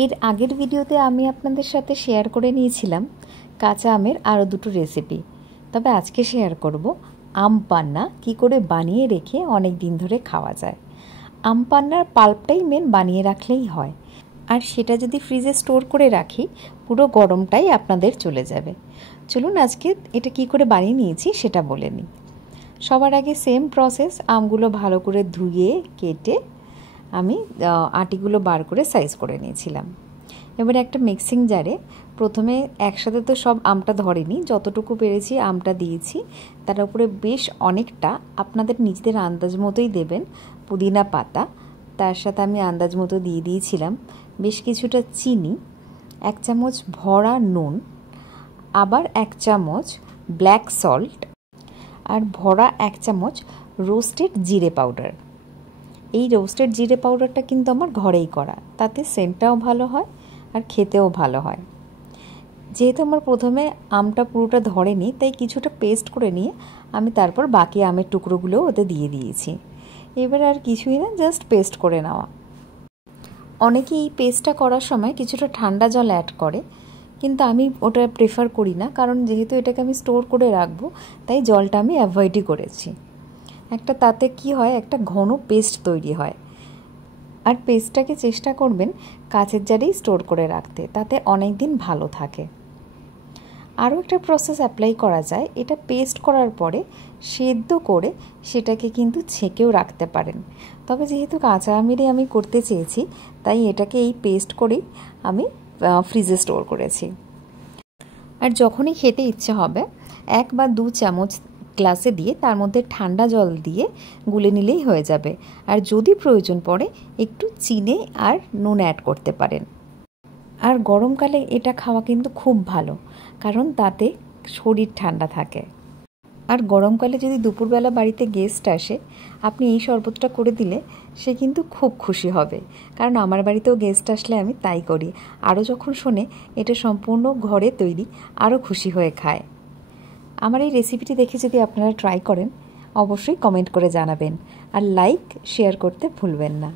এর আগের ভিডিওতে আমি আপনাদের সাথে শেয়ার করে নিয়েছিলাম কাঁচা আমের আরও দুটো রেসিপি। তবে আজকে শেয়ার করব আম পান্না কী করে বানিয়ে রেখে অনেক দিন ধরে খাওয়া যায়। আম পান্নার পাল্পটাই মেন, বানিয়ে রাখলেই হয়, আর সেটা যদি ফ্রিজে স্টোর করে রাখি পুরো গরমটাই আপনাদের চলে যাবে। চলুন আজকে এটা কী করে বানিয়ে নিয়েছি সেটা বলে নিই। সবার আগে সেম প্রসেস, আমগুলো ভালো করে ধুয়ে কেটে আমি আটিগুলো বার করে সাইজ করে নিয়েছিলাম। এবারে একটা মিক্সিং জারে প্রথমে একসাথে তো সব আমটা ধরেনি, যতটুকু পেরেছি আমটা দিয়েছি। তার উপরে বেশ অনেকটা আপনাদের নিজেদের আন্দাজ মতোই দেবেন পুদিনা পাতা, তার সাথে আমি আন্দাজ মতো দিয়ে দিয়েছিলাম বেশ কিছুটা চিনি, 1 চামচ ভরা নুন, আবার 1 চামচ ব্ল্যাক সল্ট, আর ভরা 1 চামচ রোস্টেড জিরে পাউডার। এই রোস্টেড জিরে পাউডারটা কিন্তু আমার ঘরেই করা, তাতে সেন্টটাও ভালো হয় আর খেতেও ভালো হয়। যেহেতু আমার প্রথমে আমটা পুরোটা ধরেনি, তাই কিছুটা পেস্ট করে নিয়ে আমি তারপর বাকি আমের টুকরোগুলোও ওতে দিয়ে দিয়েছি। এবার আর কিছুই না, জাস্ট পেস্ট করে নেওয়া। অনেকে এই পেস্টটা করার সময় কিছুটা ঠান্ডা জল অ্যাড করে, কিন্তু আমি ওটা প্রেফার করি না, কারণ যেহেতু এটাকে আমি স্টোর করে রাখবো তাই জলটা আমি অ্যাভয়েডই করেছি। একটা তাতে কি হয়, একটা ঘন পেস্ট তৈরি হয়। আর পেস্টটাকে চেষ্টা করবেন কাচের জারেই স্টোর করে রাখতে, তাতে অনেক দিন ভালো থাকে। আরও একটা প্রসেস অ্যাপ্লাই করা যায়, এটা পেস্ট করার পরে সেদ্ধ করে সেটাকে কিন্তু ছেঁকেও রাখতে পারেন। তবে যেহেতু কাঁচা আমেরই আমি করতে চেয়েছি, তাই এটাকে এই পেস্ট করেই আমি ফ্রিজে স্টোর করেছি। আর যখনই খেতে ইচ্ছে হবে 1 বা 2 চামচ গ্লাসে দিয়ে তার মধ্যে ঠান্ডা জল দিয়ে গুলে নিলেই হয়ে যাবে। আর যদি প্রয়োজন পড়ে একটু চিনি আর নুন অ্যাড করতে পারেন। আর গরমকালে এটা খাওয়া কিন্তু খুব ভালো, কারণ তাতে শরীর ঠান্ডা থাকে। আর গরমকালে যদি দুপুরবেলা বাড়িতে গেস্ট আসে, আপনি এই শরবতটা করে দিলে সে কিন্তু খুব খুশি হবে, কারণ আমার বাড়িতেও গেস্ট আসলে আমি তাই করি। আরও যখন শোনে এটা সম্পূর্ণ ঘরে তৈরি, আরও খুশি হয়ে খায়। আমার এই রেসিপিটি দেখে যদি আপনারা ট্রাই করেন, অবশ্যই কমেন্ট করে জানাবেন, আর লাইক শেয়ার করতে ভুলবেন না।